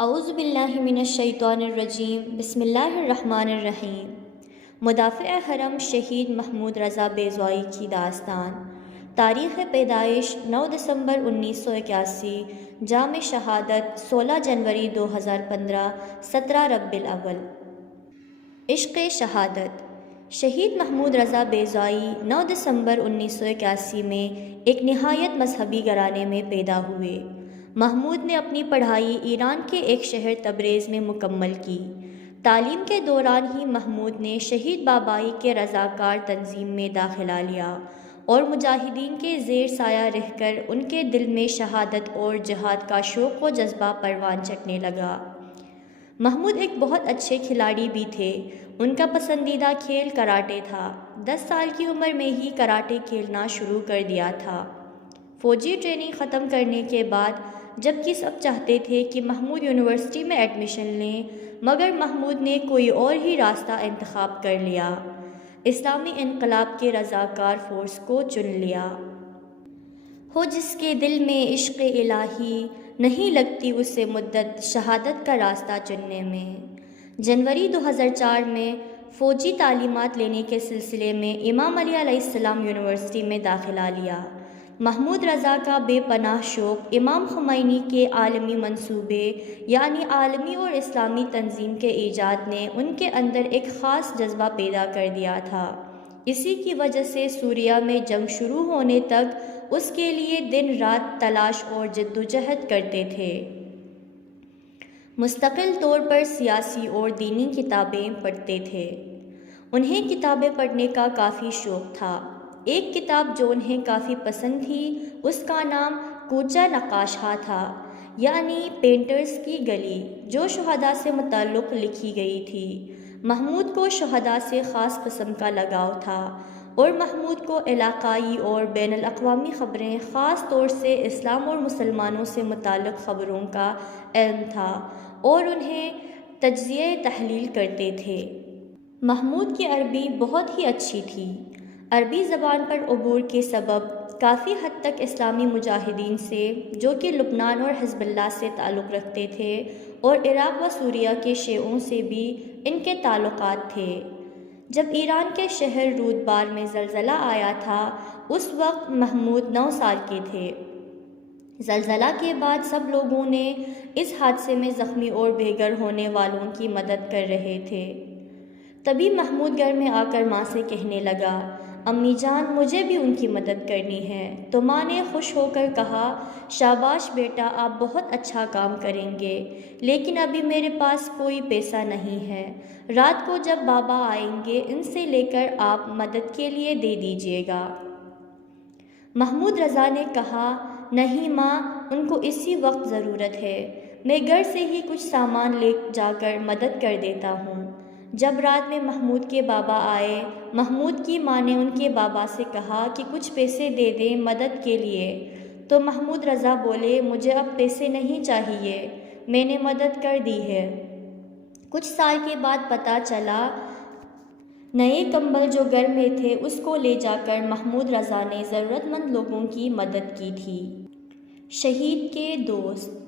اعوذ باللہ من الشیطان الرجیم بسم اللہ الرحمن الرحیم۔ مدافع حرم شہید محمود رضا بیضائی کی داستان۔ تاریخ پیدائش 9 دسمبر 1981، جام شہادت 16 جنوری 2015، 17 ربیع الاول۔ عشق شہادت۔ شہید محمود رضا بیضائی 9 دسمبر 1981 میں ایک نہایت مذہبی گھرانے میں پیدا ہوئے۔ محمود نے اپنی پڑھائی ایران کے ایک شہر تبریز میں مکمل کی۔ تعلیم کے دوران ہی محمود نے شہید بابائی کے رضاکار تنظیم میں داخلہ لیا اور مجاہدین کے زیر سایہ رہ کر ان کے دل میں شہادت اور جہاد کا شوق و جذبہ پروان چڑھنے لگا۔ محمود ایک بہت اچھے کھلاڑی بھی تھے۔ ان کا پسندیدہ کھیل کراٹے تھا۔ 10 سال کی عمر میں ہی کراٹے کھیلنا شروع کر دیا تھا۔ فوجی ٹریننگ ختم کرنے کے بعد جبکہ سب چاہتے تھے کہ محمود یونیورسٹی میں ایڈمیشن لیں، مگر محمود نے کوئی اور ہی راستہ انتخاب کر لیا۔ اسلامی انقلاب کے رضاکار فورس کو چن لیا۔ ہو جس کے دل میں عشق الہی، نہیں لگتی اسے مدت شہادت کا راستہ چننے میں۔ جنوری 2004 میں فوجی تعلیمات لینے کے سلسلے میں امام علی علیہ السلام یونیورسٹی میں داخلہ لیا۔ محمود رضا کا بے پناہ شوق امام خمینی کے عالمی منصوبے یعنی عالمی اور اسلامی تنظیم کے ایجاد نے ان کے اندر ایک خاص جذبہ پیدا کر دیا تھا۔ اسی کی وجہ سے سوریہ میں جنگ شروع ہونے تک اس کے لیے دن رات تلاش اور جدوجہد کرتے تھے۔ مستقل طور پر سیاسی اور دینی کتابیں پڑھتے تھے۔ انہیں کتابیں پڑھنے کا کافی شوق تھا۔ ایک کتاب جو انہیں کافی پسند تھی اس کا نام کوچہ نقاشہ تھا، یعنی پینٹرز کی گلی، جو شہداء سے متعلق لکھی گئی تھی۔ محمود کو شہداء سے خاص قسم کا لگاؤ تھا اور محمود کو علاقائی اور بین الاقوامی خبریں، خاص طور سے اسلام اور مسلمانوں سے متعلق خبروں کا علم تھا اور انہیں تجزیہ تحلیل کرتے تھے۔ محمود کی عربی بہت ہی اچھی تھی۔ عربی زبان پر عبور کے سبب کافی حد تک اسلامی مجاہدین سے، جو کہ لبنان اور حزب اللہ سے تعلق رکھتے تھے، اور عراق و سوریہ کے شیعوں سے بھی ان کے تعلقات تھے۔ جب ایران کے شہر رودبار میں زلزلہ آیا تھا اس وقت محمود 9 سال کے تھے۔ زلزلہ کے بعد سب لوگوں نے اس حادثے میں زخمی اور بے گھر ہونے والوں کی مدد کر رہے تھے۔ تبھی محمود گھر میں آ کر ماں سے کہنے لگا، امی جان مجھے بھی ان کی مدد کرنی ہے۔ تو ماں نے خوش ہو کر کہا، شاباش بیٹا، آپ بہت اچھا کام کریں گے، لیکن ابھی میرے پاس کوئی پیسہ نہیں ہے۔ رات کو جب بابا آئیں گے ان سے لے کر آپ مدد کے لیے دے دیجیے گا۔ محمود رضا نے کہا، نہیں ماں، ان کو اسی وقت ضرورت ہے، میں گھر سے ہی کچھ سامان لے جا کر مدد کر دیتا ہوں۔ جب رات میں محمود کے بابا آئے، محمود کی ماں نے ان کے بابا سے کہا کہ کچھ پیسے دے دیں مدد کے لیے، تو محمود رضا بولے، مجھے اب پیسے نہیں چاہیے، میں نے مدد کر دی ہے۔ کچھ سال کے بعد پتہ چلا نئے کمبل جو گھر میں تھے اس کو لے جا کر محمود رضا نے ضرورت مند لوگوں کی مدد کی تھی۔ شہید کے دوست۔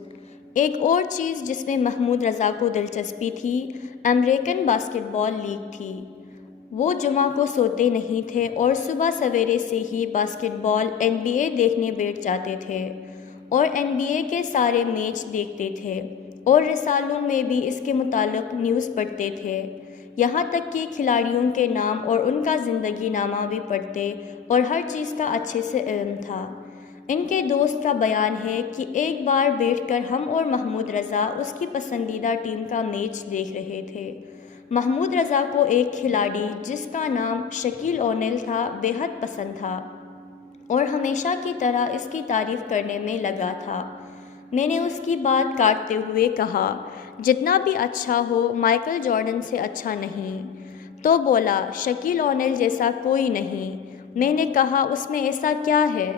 ایک اور چیز جس میں محمود رضا کو دلچسپی تھی امریکن باسکٹ بال لیگ تھی۔ وہ جمعہ کو سوتے نہیں تھے اور صبح سویرے سے ہی باسکٹ بال NBA دیکھنے بیٹھ جاتے تھے اور NBA کے سارے میچ دیکھتے تھے اور رسالوں میں بھی اس کے متعلق نیوز پڑھتے تھے، یہاں تک کہ کھلاڑیوں کے نام اور ان کا زندگی نامہ بھی پڑھتے اور ہر چیز کا اچھے سے علم تھا۔ ان کے دوست کا بیان ہے کہ ایک بار بیٹھ کر ہم اور محمود رضا اس کی پسندیدہ ٹیم کا میچ دیکھ رہے تھے۔ محمود رضا کو ایک کھلاڑی جس کا نام شکیل اونیل تھا بے حد پسند تھا اور ہمیشہ کی طرح اس کی تعریف کرنے میں لگا تھا۔ میں نے اس کی بات کاٹتے ہوئے کہا، جتنا بھی اچھا ہو مائیکل جارڈن سے اچھا نہیں۔ تو بولا، شکیل اونیل جیسا کوئی نہیں۔ میں نے کہا، اس میں ایسا کیا ہے؟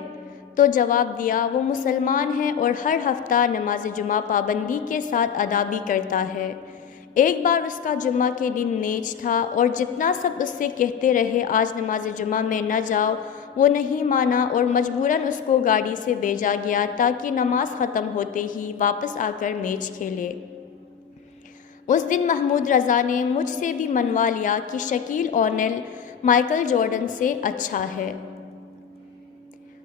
تو جواب دیا، وہ مسلمان ہے اور ہر ہفتہ نماز جمعہ پابندی کے ساتھ ادا بھی کرتا ہے۔ ایک بار اس کا جمعہ کے دن میچ تھا اور جتنا سب اس سے کہتے رہے آج نماز جمعہ میں نہ جاؤ، وہ نہیں مانا اور مجبوراً اس کو گاڑی سے بھیجا گیا تاکہ نماز ختم ہوتے ہی واپس آ کر میچ کھیلے۔ اس دن محمود رضا نے مجھ سے بھی منوا لیا کہ شکیل اونیل مائیکل جارڈن سے اچھا ہے۔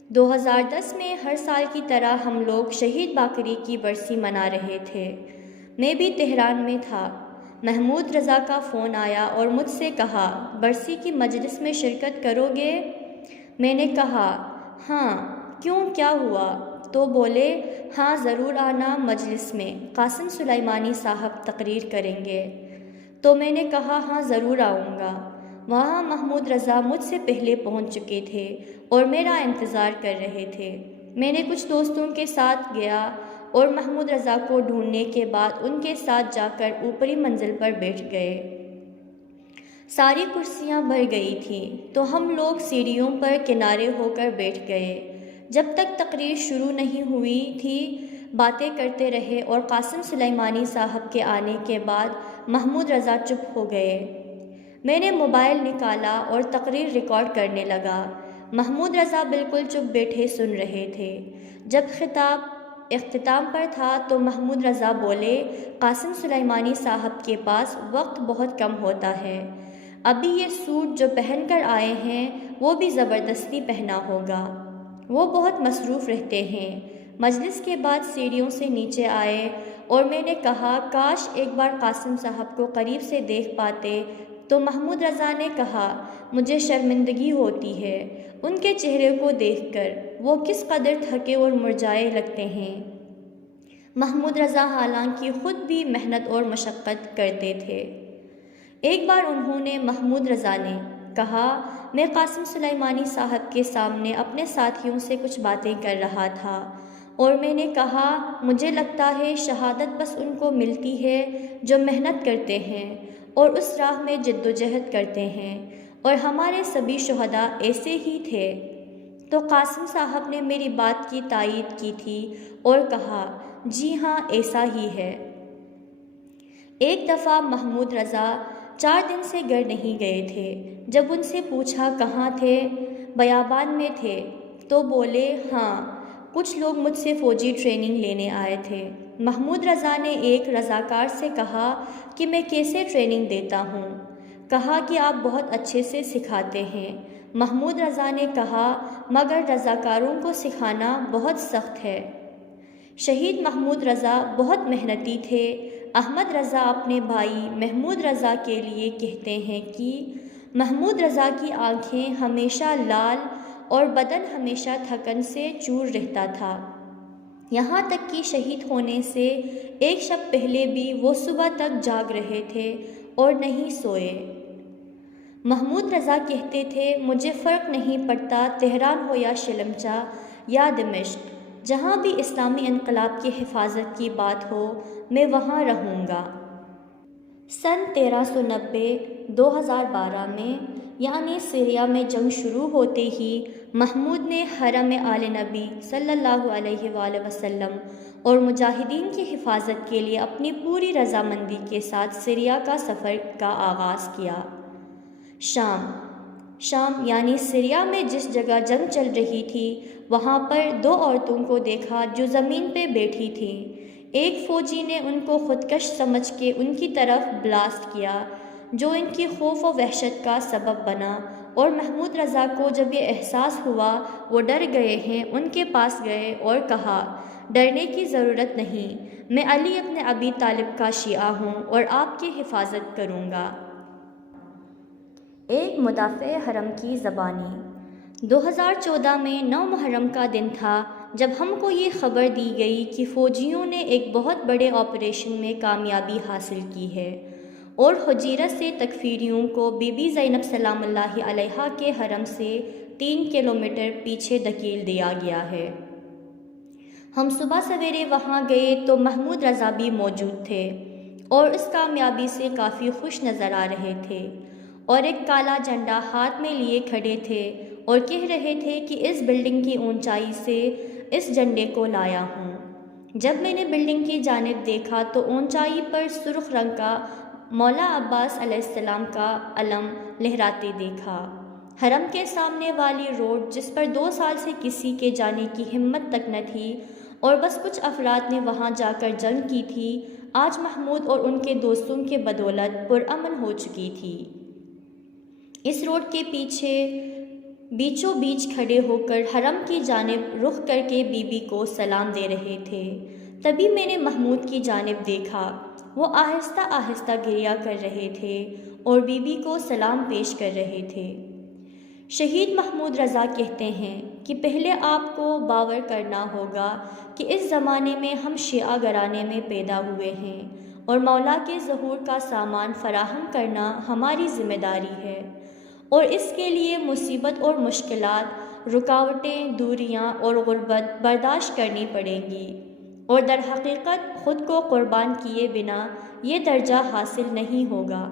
2010 میں ہر سال کی طرح ہم لوگ شہید باقری کی برسی منا رہے تھے۔ میں بھی تہران میں تھا۔ محمود رضا کا فون آیا اور مجھ سے کہا، برسی کی مجلس میں شرکت کرو گے؟ میں نے کہا، ہاں، کیوں، کیا ہوا؟ تو بولے، ہاں ضرور آنا، مجلس میں قاسم سلیمانی صاحب تقریر کریں گے۔ تو میں نے کہا، ہاں ضرور آؤں گا۔ وہاں محمود رضا مجھ سے پہلے پہنچ چکے تھے اور میرا انتظار کر رہے تھے۔ میں نے کچھ دوستوں کے ساتھ گیا اور محمود رضا کو ڈھونڈنے کے بعد ان کے ساتھ جا کر اوپری منزل پر بیٹھ گئے۔ ساری کرسیاں بھر گئی تھیں تو ہم لوگ سیڑھیوں پر کنارے ہو کر بیٹھ گئے۔ جب تک تقریر شروع نہیں ہوئی تھی باتیں کرتے رہے اور قاسم سلیمانی صاحب کے آنے کے بعد محمود رضا چپ ہو گئے۔ میں نے موبائل نکالا اور تقریر ریکارڈ کرنے لگا۔ محمود رضا بالکل چپ بیٹھے سن رہے تھے۔ جب خطاب اختتام پر تھا تو محمود رضا بولے، قاسم سلیمانی صاحب کے پاس وقت بہت کم ہوتا ہے۔ ابھی یہ سوٹ جو پہن کر آئے ہیں وہ بھی زبردستی پہنا ہوگا۔ وہ بہت مصروف رہتے ہیں۔ مجلس کے بعد سیڑھیوں سے نیچے آئے اور میں نے کہا، کاش ایک بار قاسم صاحب کو قریب سے دیکھ پاتے۔ تو محمود رضا نے کہا، مجھے شرمندگی ہوتی ہے ان کے چہرے کو دیکھ کر، وہ کس قدر تھکے اور مرجھائے لگتے ہیں۔ محمود رضا حالانکہ خود بھی محنت اور مشقت کرتے تھے۔ ایک بار انہوں نے، محمود رضا نے کہا، میں قاسم سلیمانی صاحب کے سامنے اپنے ساتھیوں سے کچھ باتیں کر رہا تھا اور میں نے کہا، مجھے لگتا ہے شہادت بس ان کو ملتی ہے جو محنت کرتے ہیں اور اس راہ میں جد و جہد کرتے ہیں، اور ہمارے سبھی شہداء ایسے ہی تھے۔ تو قاسم صاحب نے میری بات کی تائید کی تھی اور کہا، جی ہاں ایسا ہی ہے۔ ایک دفعہ محمود رضا 4 دن سے گھر نہیں گئے تھے۔ جب ان سے پوچھا کہاں تھے، بیابان میں تھے، تو بولے، ہاں کچھ لوگ مجھ سے فوجی ٹریننگ لینے آئے تھے۔ محمود رضا نے ایک رضاکار سے کہا کہ میں کیسے ٹریننگ دیتا ہوں؟ کہا کہ آپ بہت اچھے سے سکھاتے ہیں۔ محمود رضا نے کہا، مگر رضاکاروں کو سکھانا بہت سخت ہے۔ شہید محمود رضا بہت محنتی تھے۔ احمد رضا اپنے بھائی محمود رضا کے لیے کہتے ہیں کہ محمود رضا کی آنکھیں ہمیشہ لال اور بدن ہمیشہ تھکن سے چور رہتا تھا، یہاں تک کہ شہید ہونے سے ایک شب پہلے بھی وہ صبح تک جاگ رہے تھے اور نہیں سوئے۔ محمود رضا کہتے تھے، مجھے فرق نہیں پڑتا تہران ہو یا شلمچہ یا دمشق، جہاں بھی اسلامی انقلاب کی حفاظت کی بات ہو میں وہاں رہوں گا۔ سن 1390-2012 میں، یعنی سیریا میں جنگ شروع ہوتے ہی محمود نے حرم آل نبی صلی اللہ علیہ وآلہ وسلم اور مجاہدین کی حفاظت کے لیے اپنی پوری رضامندی کے ساتھ سیریا کا سفر کا آغاز کیا۔ شام یعنی سیریا میں جس جگہ جنگ چل رہی تھی وہاں پر 2 عورتوں کو دیکھا جو زمین پہ بیٹھی تھیں۔ ایک فوجی نے ان کو خودکش سمجھ کے ان کی طرف بلاسٹ کیا، جو ان کی خوف و وحشت کا سبب بنا، اور محمود رضا کو جب یہ احساس ہوا وہ ڈر گئے ہیں، ان کے پاس گئے اور کہا، ڈرنے کی ضرورت نہیں، میں علی ابن ابی طالب کا شیعہ ہوں اور آپ کی حفاظت کروں گا۔ ایک مدافع حرم کی زبانی۔ 2014 میں 9 محرم کا دن تھا جب ہم کو یہ خبر دی گئی کہ فوجیوں نے ایک بہت بڑے آپریشن میں کامیابی حاصل کی ہے اور حجیرہ سے تکفیریوں کو بی بی زینب سلام اللہ علیہا کے حرم سے 3 کلومیٹر پیچھے دھکیل دیا گیا ہے۔ ہم صبح سویرے وہاں گئے تو محمود رضا بھی موجود تھے اور اس کامیابی سے کافی خوش نظر آ رہے تھے، اور ایک کالا جھنڈا ہاتھ میں لیے کھڑے تھے اور کہہ رہے تھے کہ اس بلڈنگ کی اونچائی سے اس جھنڈے کو لایا ہوں۔ جب میں نے بلڈنگ کی جانب دیکھا تو اونچائی پر سرخ رنگ کا مولا عباس علیہ السلام کا علم لہراتے دیکھا۔ حرم کے سامنے والی روڈ جس پر 2 سال سے کسی کے جانے کی ہمت تک نہ تھی اور بس کچھ افراد نے وہاں جا کر جنگ کی تھی، آج محمود اور ان کے دوستوں کے بدولت پرامن ہو چکی تھی۔ اس روڈ کے پیچھے بیچوں بیچ کھڑے ہو کر حرم کی جانب رخ کر کے بی بی کو سلام دے رہے تھے۔ تبھی میں نے محمود کی جانب دیکھا، وہ آہستہ آہستہ گریہ کر رہے تھے اور بی بی کو سلام پیش کر رہے تھے۔ شہید محمود رضا کہتے ہیں کہ پہلے آپ کو باور کرنا ہوگا کہ اس زمانے میں ہم شیعہ گھرانے میں پیدا ہوئے ہیں اور مولا کے ظہور کا سامان فراہم کرنا ہماری ذمہ داری ہے، اور اس کے لیے مصیبت اور مشکلات، رکاوٹیں، دوریاں اور غربت برداشت کرنی پڑیں گی، اور در حقیقت خود کو قربان کیے بنا یہ درجہ حاصل نہیں ہوگا۔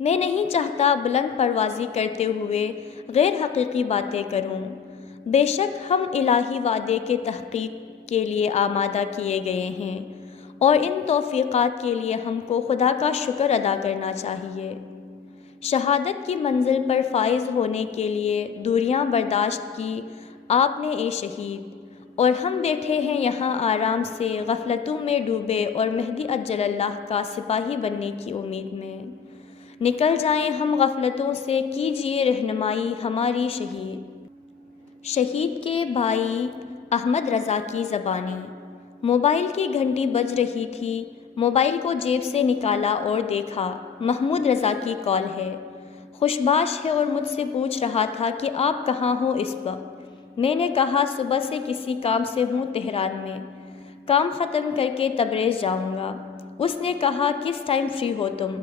میں نہیں چاہتا بلند پروازی کرتے ہوئے غیر حقیقی باتیں کروں۔ بے شک ہم الہی وعدے کے تحقیق کے لیے آمادہ کیے گئے ہیں، اور ان توفیقات کے لیے ہم کو خدا کا شکر ادا کرنا چاہیے۔ شہادت کی منزل پر فائز ہونے کے لیے دوریاں برداشت کی آپ نے اے شہید، اور ہم بیٹھے ہیں یہاں آرام سے غفلتوں میں ڈوبے اور مہدی اجل اللہ کا سپاہی بننے کی امید میں۔ نکل جائیں ہم غفلتوں سے، کیجیے رہنمائی ہماری شہید۔ شہید کے بھائی احمد رضا کی زبانی۔ موبائل کی گھنٹی بج رہی تھی، موبائل کو جیب سے نکالا اور دیکھا، محمود رضا کی کال ہے۔ خوشباش ہے اور مجھ سے پوچھ رہا تھا کہ آپ کہاں ہو اس وقت۔ میں نے کہا صبح سے کسی کام سے ہوں تہران میں، کام ختم کر کے تبریز جاؤں گا۔ اس نے کہا کس ٹائم فری ہو تم؟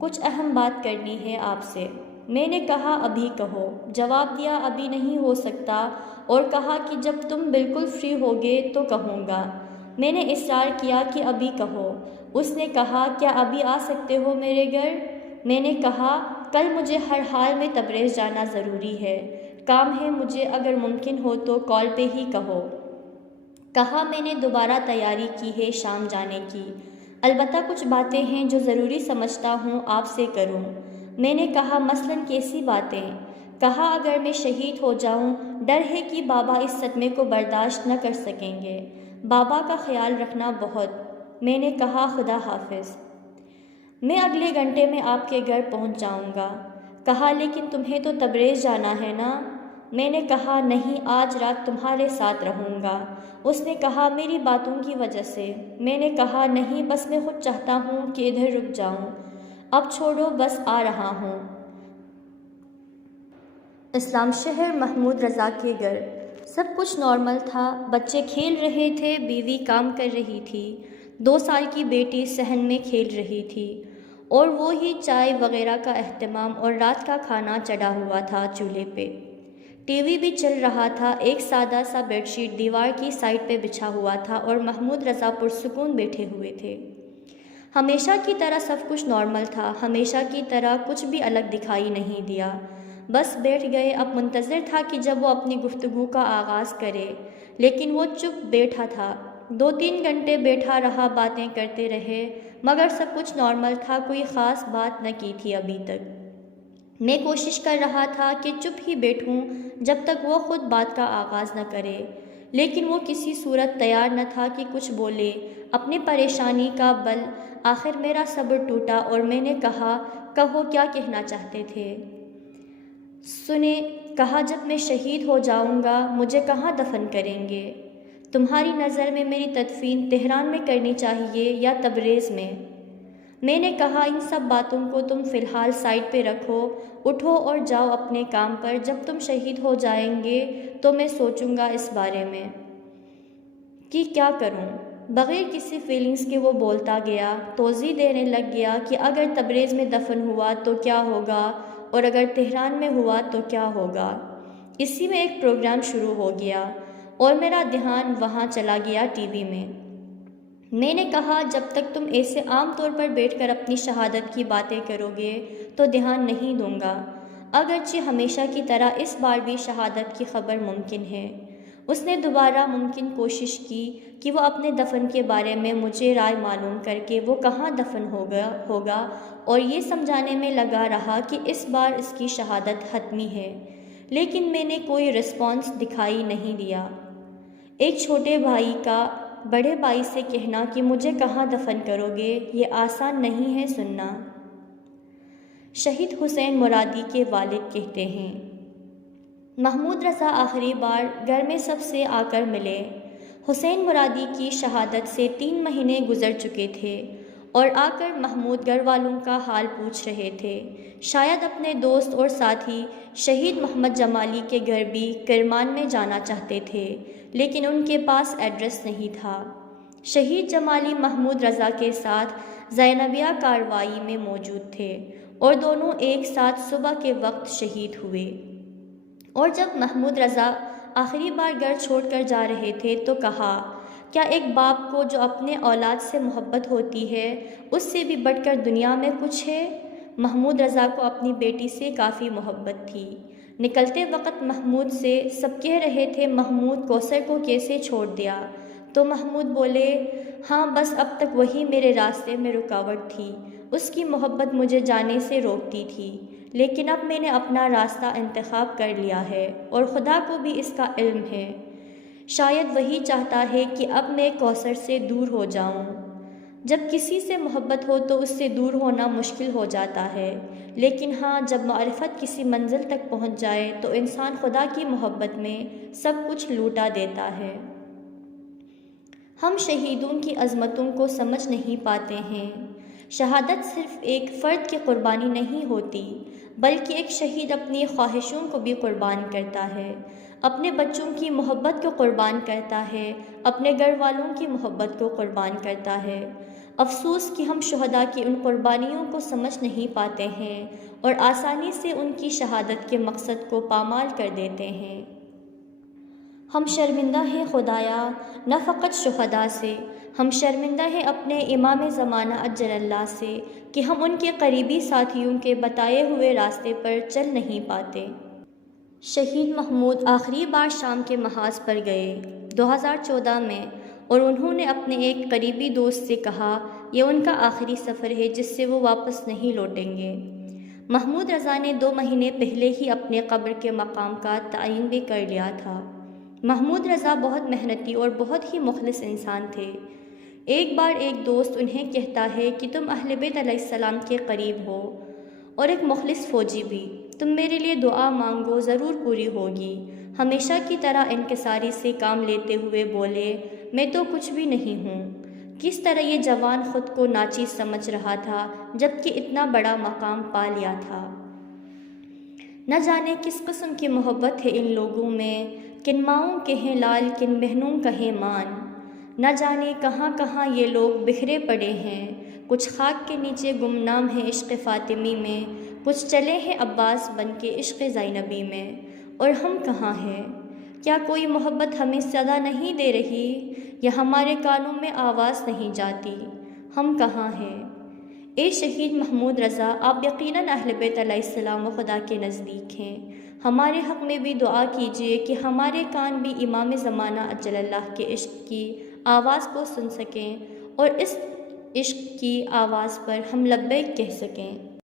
کچھ اہم بات کرنی ہے آپ سے۔ میں نے کہا ابھی کہو۔ جواب دیا ابھی نہیں ہو سکتا، اور کہا کہ جب تم بالکل فری ہوگے تو کہوں گا۔ میں نے اصرار کیا کہ ابھی کہو۔ اس نے کہا کیا ابھی آ سکتے ہو میرے گھر؟ میں نے کہا کل مجھے ہر حال میں تبریز جانا ضروری ہے، کام ہے مجھے، اگر ممکن ہو تو کال پہ ہی کہو۔ کہا میں نے دوبارہ تیاری کی ہے شام جانے کی، البتہ کچھ باتیں ہیں جو ضروری سمجھتا ہوں آپ سے کروں۔ میں نے کہا مثلاً کیسی باتیں؟ کہا اگر میں شہید ہو جاؤں، ڈر ہے کہ بابا اس صدمے کو برداشت نہ کر سکیں گے، بابا کا خیال رکھنا بہت۔ میں نے کہا خدا حافظ، میں اگلے گھنٹے میں آپ کے گھر پہنچ جاؤں گا۔ کہا لیکن تمہیں تو تبریز جانا ہے نا؟ میں نے کہا نہیں، آج رات تمہارے ساتھ رہوں گا۔ اس نے کہا میری باتوں کی وجہ سے؟ میں نے کہا نہیں، بس میں خود چاہتا ہوں کہ ادھر رک جاؤں۔ اب چھوڑو، بس آ رہا ہوں۔ اسلام شہر محمود رضا کے گھر سب کچھ نارمل تھا، بچے کھیل رہے تھے، بیوی کام کر رہی تھی، 2 سال کی بیٹی صحن میں کھیل رہی تھی، اور وہی چائے وغیرہ کا اہتمام، اور رات کا کھانا چڑھا ہوا تھا چولہے پہ۔ ٹی وی بھی چل رہا تھا، ایک سادہ سا بیڈ شیٹ دیوار کی سائڈ پہ بچھا ہوا تھا، اور محمود رضا پرسکون بیٹھے ہوئے تھے۔ ہمیشہ کی طرح سب کچھ نارمل تھا، ہمیشہ کی طرح کچھ بھی الگ دکھائی نہیں دیا۔ بس بیٹھ گئے، اب منتظر تھا کہ جب وہ اپنی گفتگو کا آغاز کرے، لیکن وہ چپ بیٹھا تھا۔ 2-3 گھنٹے بیٹھا رہا، باتیں کرتے رہے، مگر سب کچھ نارمل تھا، کوئی خاص بات نہ کی تھی ابھی تک۔ میں کوشش کر رہا تھا کہ چپ ہی بیٹھوں جب تک وہ خود بات کا آغاز نہ کرے، لیکن وہ کسی صورت تیار نہ تھا کہ کچھ بولے۔ اپنی پریشانی کا بل آخر میرا صبر ٹوٹا، اور میں نے کہا کہو کیا کہنا چاہتے تھے؟ سنیں، کہا جب میں شہید ہو جاؤں گا مجھے کہاں دفن کریں گے؟ تمہاری نظر میں میری تدفین تہران میں کرنی چاہیے یا تبریز میں؟ میں نے کہا ان سب باتوں کو تم فی الحال سائڈ پہ رکھو، اٹھو اور جاؤ اپنے کام پر، جب تم شہید ہو جائیں گے تو میں سوچوں گا اس بارے میں کہ کیا کروں۔ بغیر کسی فیلنگز کے وہ بولتا گیا، توضیح دینے لگ گیا کہ اگر تبریز میں دفن ہوا تو کیا ہوگا، اور اگر تہران میں ہوا تو کیا ہوگا۔ اسی میں ایک پروگرام شروع ہو گیا، اور میرا دھیان وہاں چلا گیا ٹی وی میں۔ میں نے کہا جب تک تم ایسے عام طور پر بیٹھ کر اپنی شہادت کی باتیں کرو گے تو دھیان نہیں دوں گا، اگرچہ ہمیشہ کی طرح اس بار بھی شہادت کی خبر ممکن ہے۔ اس نے دوبارہ ممکن کوشش کی کہ وہ اپنے دفن کے بارے میں مجھے رائے معلوم کر کے وہ کہاں دفن ہوگا، اور یہ سمجھانے میں لگا رہا کہ اس بار اس کی شہادت حتمی ہے، لیکن میں نے کوئی رسپانس دکھائی نہیں دیا۔ ایک چھوٹے بھائی کا بڑے بھائی سے کہنا کہ مجھے کہاں دفن کرو گے، یہ آسان نہیں ہے سننا۔ شہید حسین مرادی کے والد کہتے ہیں، محمود رضا آخری بار گھر میں سب سے آ کر ملے۔ حسین مرادی کی شہادت سے 3 مہینے گزر چکے تھے اور آ کر محمود گھر والوں کا حال پوچھ رہے تھے۔ شاید اپنے دوست اور ساتھی شہید محمد جمالی کے گھر بھی کرمان میں جانا چاہتے تھے، لیکن ان کے پاس ایڈریس نہیں تھا۔ شہید جمالی محمود رضا کے ساتھ زینبیہ کاروائی میں موجود تھے اور دونوں ایک ساتھ صبح کے وقت شہید ہوئے۔ اور جب محمود رضا آخری بار گھر چھوڑ کر جا رہے تھے تو کہا، کیا ایک باپ کو جو اپنے اولاد سے محبت ہوتی ہے اس سے بھی بڑھ کر دنیا میں کچھ ہے؟ محمود رضا کو اپنی بیٹی سے کافی محبت تھی۔ نکلتے وقت محمود سے سب کہہ رہے تھے، محمود کوثر کو کیسے چھوڑ دیا؟ تو محمود بولے، ہاں بس اب تک وہی میرے راستے میں رکاوٹ تھی، اس کی محبت مجھے جانے سے روکتی تھی، لیکن اب میں نے اپنا راستہ انتخاب کر لیا ہے اور خدا کو بھی اس کا علم ہے۔ شاید وہی چاہتا ہے کہ اب میں کوثر سے دور ہو جاؤں۔ جب کسی سے محبت ہو تو اس سے دور ہونا مشکل ہو جاتا ہے، لیکن ہاں جب معرفت کسی منزل تک پہنچ جائے تو انسان خدا کی محبت میں سب کچھ لوٹا دیتا ہے۔ ہم شہیدوں کی عظمتوں کو سمجھ نہیں پاتے ہیں۔ شہادت صرف ایک فرد کی قربانی نہیں ہوتی، بلکہ ایک شہید اپنی خواہشوں کو بھی قربان کرتا ہے، اپنے بچوں کی محبت کو قربان کرتا ہے، اپنے گھر والوں کی محبت کو قربان کرتا ہے۔ افسوس کہ ہم شہداء کی ان قربانیوں کو سمجھ نہیں پاتے ہیں اور آسانی سے ان کی شہادت کے مقصد کو پامال کر دیتے ہیں۔ ہم شرمندہ ہیں خدایا، نہ فقط شہداء سے، ہم شرمندہ ہیں اپنے امام زمانہ اجل اللہ سے کہ ہم ان کے قریبی ساتھیوں کے بتائے ہوئے راستے پر چل نہیں پاتے۔ شہید محمود آخری بار شام کے محاذ پر گئے 2014 میں، اور انہوں نے اپنے ایک قریبی دوست سے کہا یہ ان کا آخری سفر ہے جس سے وہ واپس نہیں لوٹیں گے۔ محمود رضا نے 2 مہینے پہلے ہی اپنے قبر کے مقام کا تعین بھی کر لیا تھا۔ محمود رضا بہت محنتی اور بہت ہی مخلص انسان تھے۔ ایک بار ایک دوست انہیں کہتا ہے کہ تم اہل بیت علیہ السلام کے قریب ہو اور ایک مخلص فوجی بھی، تم میرے لیے دعا مانگو ضرور پوری ہوگی۔ ہمیشہ کی طرح انکساری سے کام لیتے ہوئے بولے، میں تو کچھ بھی نہیں ہوں۔ کس طرح یہ جوان خود کو ناچیز سمجھ رہا تھا جبکہ اتنا بڑا مقام پا لیا تھا۔ نہ جانے کس قسم کی محبت ہے ان لوگوں میں، کن ماؤں کہیں لال کن بہنوں کہیں مان۔ نہ جانے کہاں کہاں یہ لوگ بکھرے پڑے ہیں، کچھ خاک کے نیچے گمنام ہیں عشق فاطمی میں، کچھ چلے ہیں عباس بن کے عشق زینبی میں، اور ہم کہاں ہیں؟ کیا کوئی محبت ہمیں صدا نہیں دے رہی، یا ہمارے کانوں میں آواز نہیں جاتی؟ ہم کہاں ہیں؟ اے شہید محمود رضا، آپ یقیناً اہل بیت علیہ السلام و خدا کے نزدیک ہیں۔ ہمارے حق میں بھی دعا کیجیے کہ ہمارے کان بھی امام زمانہ اجل اللہ کے عشق کی آواز کو سن سکیں اور اس عشق کی آواز پر ہم لبیک کہہ سکیں۔